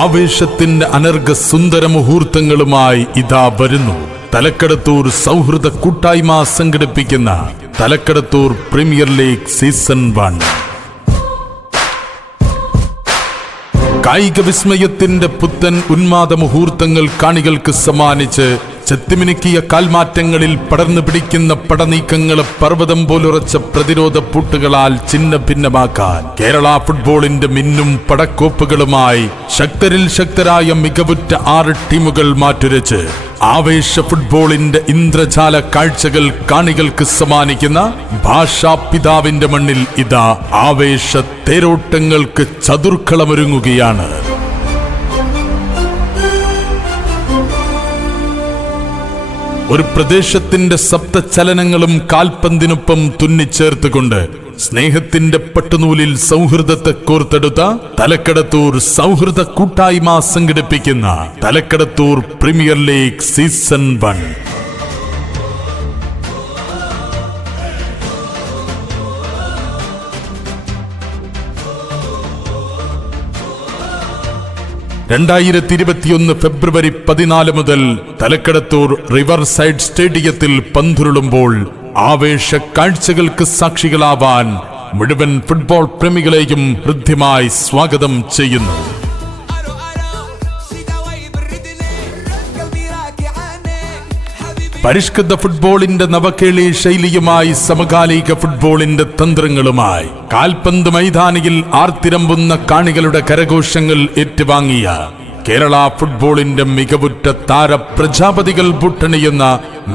ആവേശത്തിന്റെ അനർഘ സുന്ദര മുഹൂർത്തങ്ങളുമായി ഇതാ വരുന്നു. തലക്കടത്തൂർ സൗഹൃദ കൂട്ടായ്മ സംഘടിപ്പിക്കുന്ന തലക്കടത്തൂർ പ്രീമിയർ ലീഗ് സീസൺ 1. കായിക വിസ്മയത്തിന്റെ പുത്തൻ ഉന്മാദ മുഹൂർത്തങ്ങൾ കാണികൾക്ക് സമ്മാനിച്ച് ചെത്തിമിനുക്കിയ കാൽമാറ്റങ്ങളിൽ പടർന്നു പിടിക്കുന്ന പടനീക്കങ്ങളെ പർവ്വതം പോലുറച്ച പ്രതിരോധ പൂട്ടുകളാൽ ചിന്ന ഭിന്നമാക്കാൻ കേരള ഫുട്ബോളിന്റെ മിന്നും പടക്കോപ്പുകളുമായി ശക്തരിൽ ശക്തരായ മികവുറ്റ 6 ടീമുകൾ മാറ്റുരച്ച് ആവേശ ഫുട്ബോളിന്റെ ഇന്ദ്രജാല കാഴ്ചകൾ കാണികൾക്ക് സമ്മാനിക്കുന്ന ഭാഷാപിതാവിന്റെ മണ്ണിൽ ഇതാ ആവേശ തേരോട്ടങ്ങൾക്ക് ചതുർക്കളമൊരുങ്ങുകയാണ്. ഒരു പ്രദേശത്തിന്റെ സപ്തചലനങ്ങളും കാൽപന്തിനൊപ്പം തുന്നിച്ചേർത്തുകൊണ്ട് സ്നേഹത്തിന്റെ പട്ടുനൂലിൽ സൗഹൃദത്തെ കോർത്തെടുത്ത തലക്കടത്തൂർ സൗഹൃദ കൂട്ടായ്മ സംഘടിപ്പിക്കുന്ന തലക്കടത്തൂർ പ്രീമിയർ ലീഗ് സീസൺ 1. ഫെബ്രുവരി 14 മുതൽ തലക്കടത്തൂർ റിവർ സൈഡ് സ്റ്റേഡിയത്തിൽ പന്തുരുളുമ്പോൾ ആവേശ കാഴ്ചകൾക്ക് സാക്ഷികളാവാൻ മുഴുവൻ ഫുട്ബോൾ പ്രേമികളെയും ഹൃദ്യമായി സ്വാഗതം ചെയ്യുന്നു. പരിഷ്കൃത ഫുട്ബോളിന്റെ നവകേളി ശൈലിയുമായി സമകാലിക ഫുട്ബോളിന്റെ തന്ത്രങ്ങളുമായി കാൽപന്ത് മൈതാനിയിൽ ആർത്തിരമ്പുന്ന കാണികളുടെ കരഘോഷങ്ങൾ ഏറ്റുവാങ്ങിയ കേരള ഫുട്ബോളിന്റെ മികവുറ്റ താര പ്രജാപതികൾ പുട്ടണിയുന്ന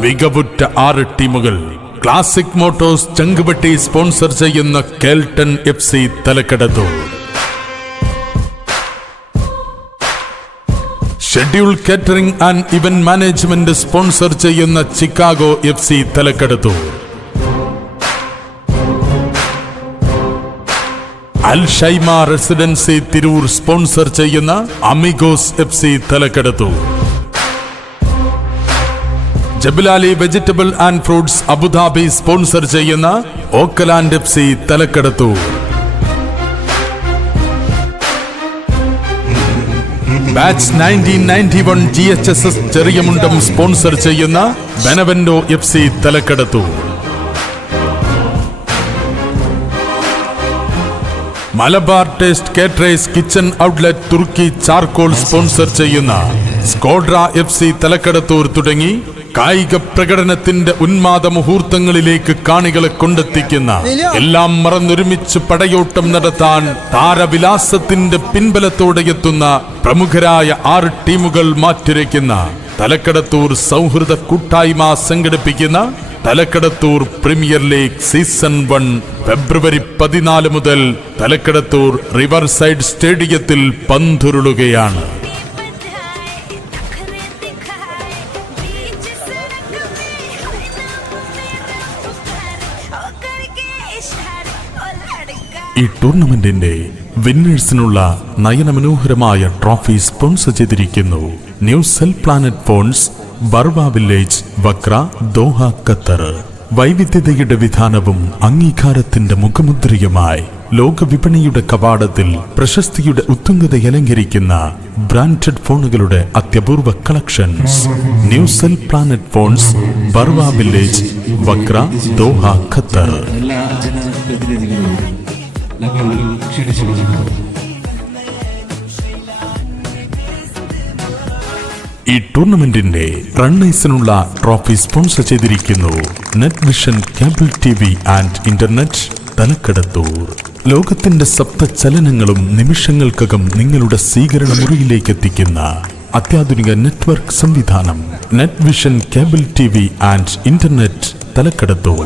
മികവുറ്റ 6 ടീമുകൾ. ക്ലാസിക് മോട്ടോഴ്സ് ചങ്കുവെട്ടി സ്പോൺസർ ചെയ്യുന്ന Kelton FC Thalakkadathur, schedule catering and event management sponsor ചെയ്യുന്ന Chicago FC Thalakkadathur, Al Shaima residency Tirur sponsor ചെയ്യുന്ന Amigos FC Thalakkadathur, Jebel Ali vegetable and fruits Abu Dhabi sponsor ചെയ്യുന്ന Auckland FC Thalakkadathur, batch 1991 GHSS Cheriyamundam sponsor ചെയ്യുന്ന Benevento FC Thalakkadathur, Malabar taste caterers kitchen outlet തുർക്കി charcoal sponsor ചെയ്യുന്ന Skodra FC Thalakkadathur തുടങ്ങി കായിക പ്രകടനത്തിന്റെ ഉന്മാദ മുഹൂർത്തങ്ങളിലേക്ക് കാണികളെ കൊണ്ടെത്തിക്കുന്ന എല്ലാം മറന്നൊരുമിച്ച് പടയോട്ടം നടത്താൻ താരവിലാസത്തിന്റെ പിൻബലത്തോടെ എത്തുന്ന പ്രമുഖരായ 6 ടീമുകൾ മാറ്റുരയ്ക്കുന്ന തലക്കടത്തൂർ സൗഹൃദ കൂട്ടായ്മ സംഘടിപ്പിക്കുന്ന തലക്കടത്തൂർ പ്രീമിയർ ലീഗ് സീസൺ 1 ഫെബ്രുവരി 14 മുതൽ തലക്കടത്തൂർ റിവർ സൈഡ് സ്റ്റേഡിയത്തിൽ പന്തുരുളുകയാണ്. ഈ ടൂർണമെന്റിന്റെ വിന്നേഴ്സിനുള്ള നയനമനോഹരമായ ട്രോഫി സ്പോൺസർ ചെയ്തിരിക്കുന്നു new cell planet phones, Barwa village, Wakra, Doha, Qatar. വൈവിധ്യതയുടെ വിധാനവും അംഗീകാരത്തിന്റെ മുഖമുദ്രയുമായി ലോകവിപണിയുടെ കവാടത്തിൽ പ്രശസ്തിയുടെ ഉത്തുംഗത അലങ്കരിക്കുന്ന ബ്രാൻഡഡ് ഫോണുകളുടെ അത്യപൂർവ collections. New cell planet phones, Barwa village, Wakra, Doha, Qatar. ഈ ടൂർണമെന്റിന്റെ റണ്ണേഴ്സിനുള്ള ട്രോഫി സ്പോൺസർ ചെയ്തിരിക്കുന്നു net vision cable TV and internet Thalakkadathur. ലോകത്തിന്റെ സപ്തചലനങ്ങളും നിമിഷങ്ങൾക്കകം നിങ്ങളുടെ സ്വീകരണ മുറിയിലേക്ക് എത്തിക്കുന്ന അത്യാധുനിക നെറ്റ്വർക്ക് സംവിധാനം net vision cable TV and internet Thalakkadathur.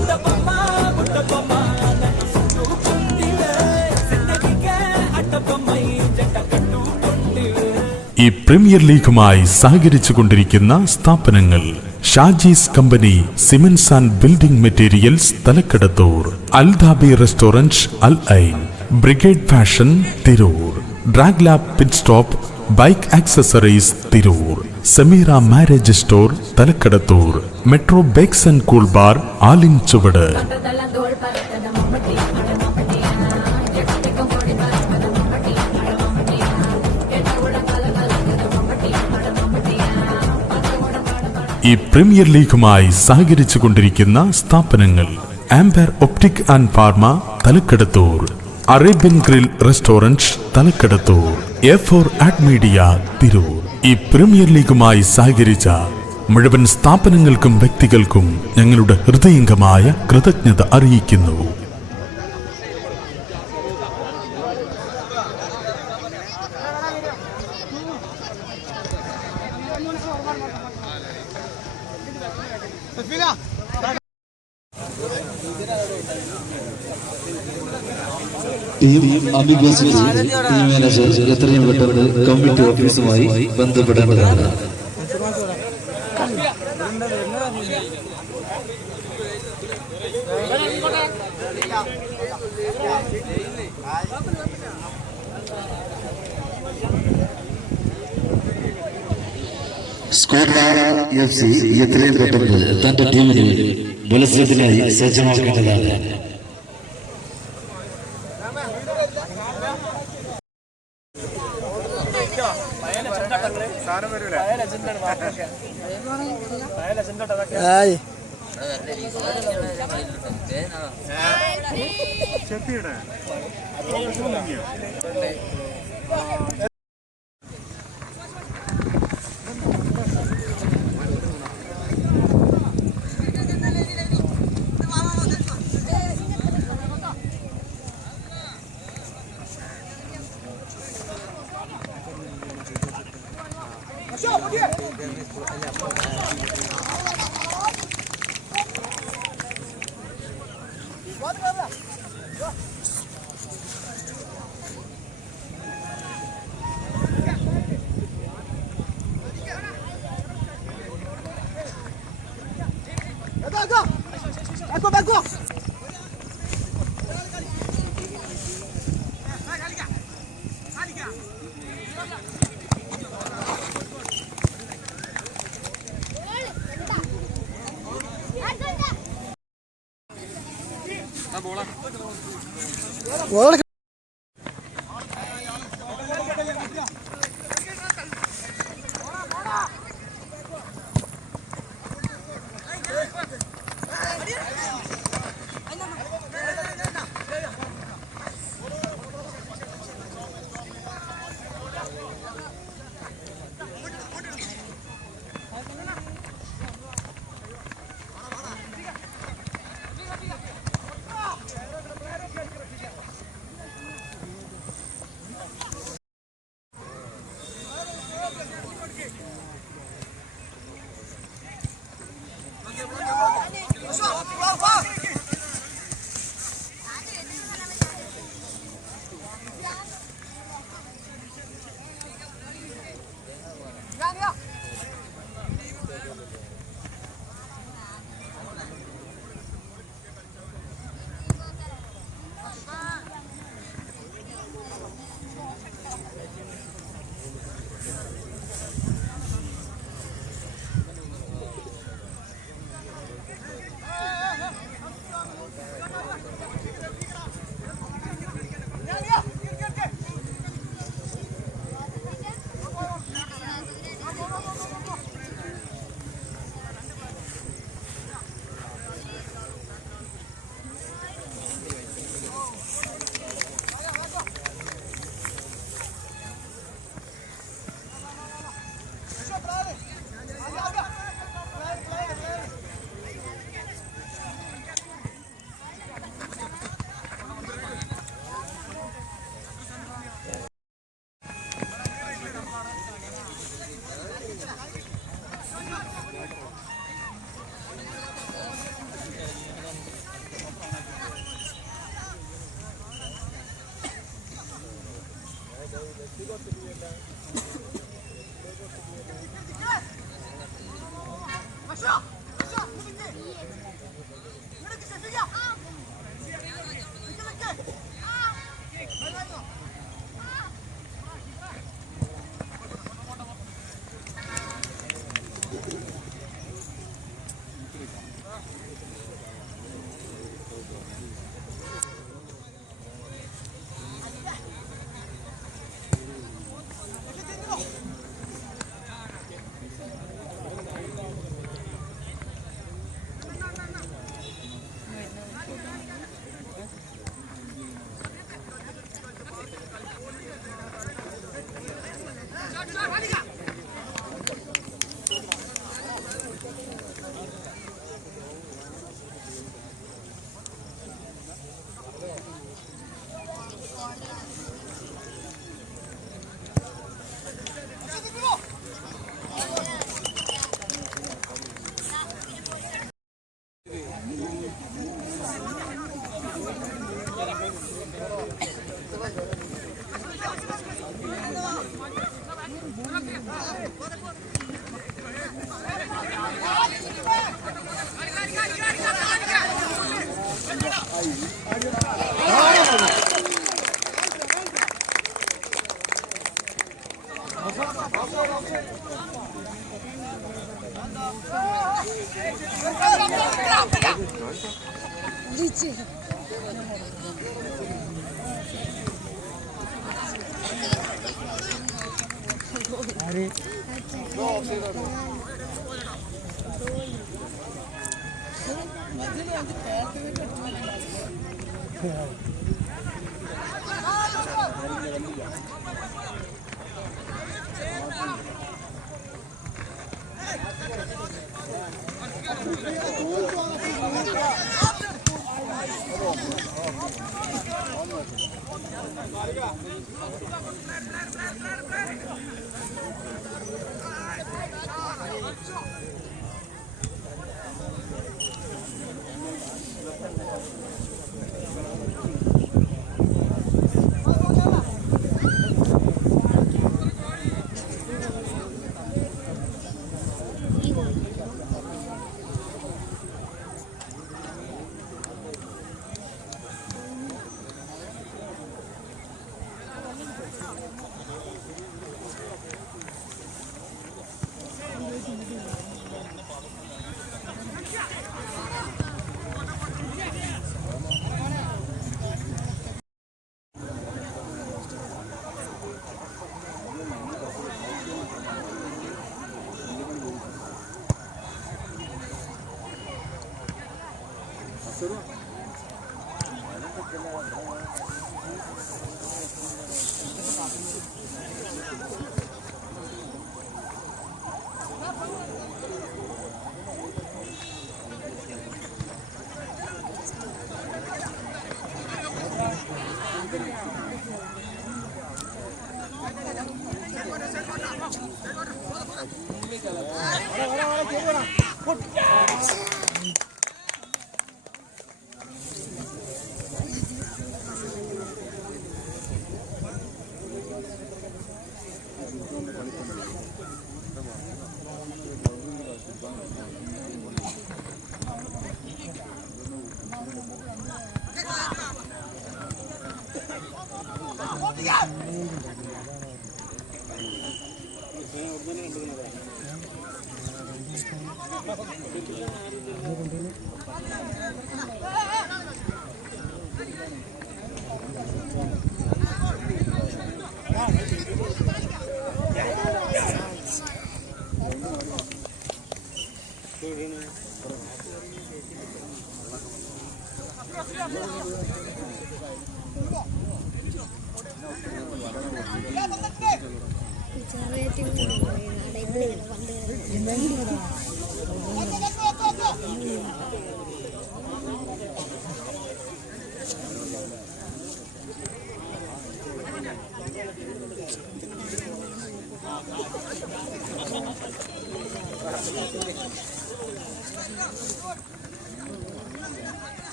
ഈ പ്രീമിയർ ലീഗുമായി സഹകരിച്ചു കൊണ്ടിരിക്കുന്ന സ്ഥാപനങ്ങൾ Shajee's company cements and building materials Thalakkadathur, Aldabi restaurant Al Ain, brigade fashion Tirur, drag lab pit stop bike accessories Tirur, Sameera marriage store Thalakkadathur, metro bakes and cool bar Alinchuvadu. ഈ premier ലീഗുമായി സഹകരിച്ചു കൊണ്ടിരിക്കുന്ന സ്ഥാപനങ്ങൾ: amber optic and pharma Thalakkadathur, Arabian grill restaurant Thalakkadathur, A4 ad media Tirur. ഈ premier ലീഗുമായി സഹകരിച്ച മുഴുവൻ സ്ഥാപനങ്ങൾക്കും വ്യക്തികൾക്കും ഞങ്ങളുടെ ഹൃദയംഗമായ കൃതജ്ഞത അറിയിക്കുന്നു. ടീം അഭിപ്രായത്തിൽ ടീം മാനേജർ എത്രയും പെട്ടെന്ന് കമ്മിറ്റി ഓഫീസുമായി ബന്ധപ്പെടേണ്ടതാണ്. സ്കോട്ട്ലാൻഡ് FC എത്രയും പെട്ടെന്ന് തന്റെ ടീമിനെ മത്സരത്തിനായി സജ്ജമാക്കേണ്ടതാണ്.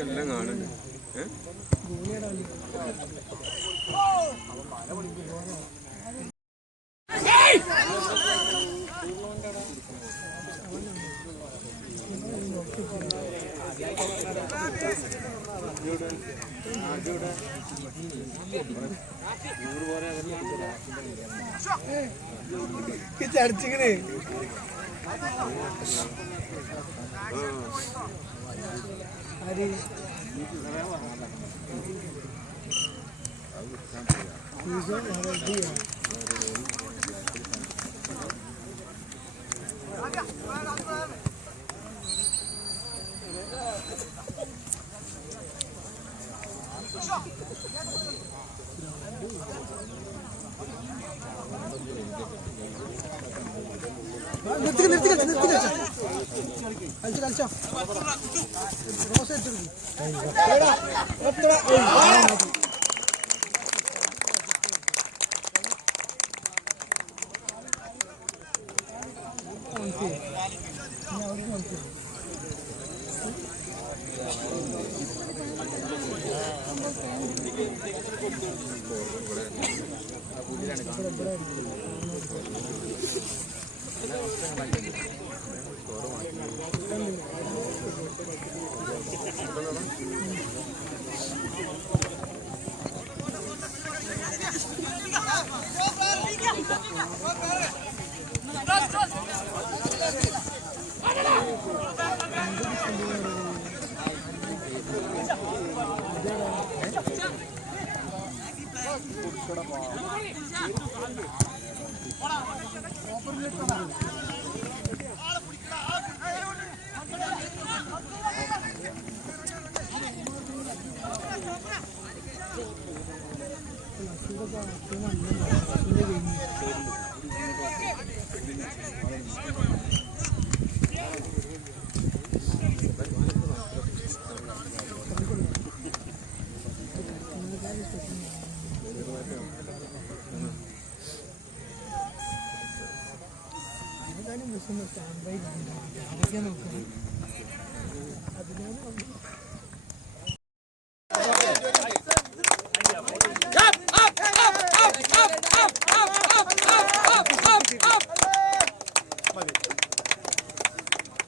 എല്ലാം കാണുന്നുണ്ട്. ചടിച്ചിക്കണേ ആര് നിർത്തി കളിച്ചോ റോസ് സ്റ്റാൻഡ് ബൈ നോക്കുന്നത്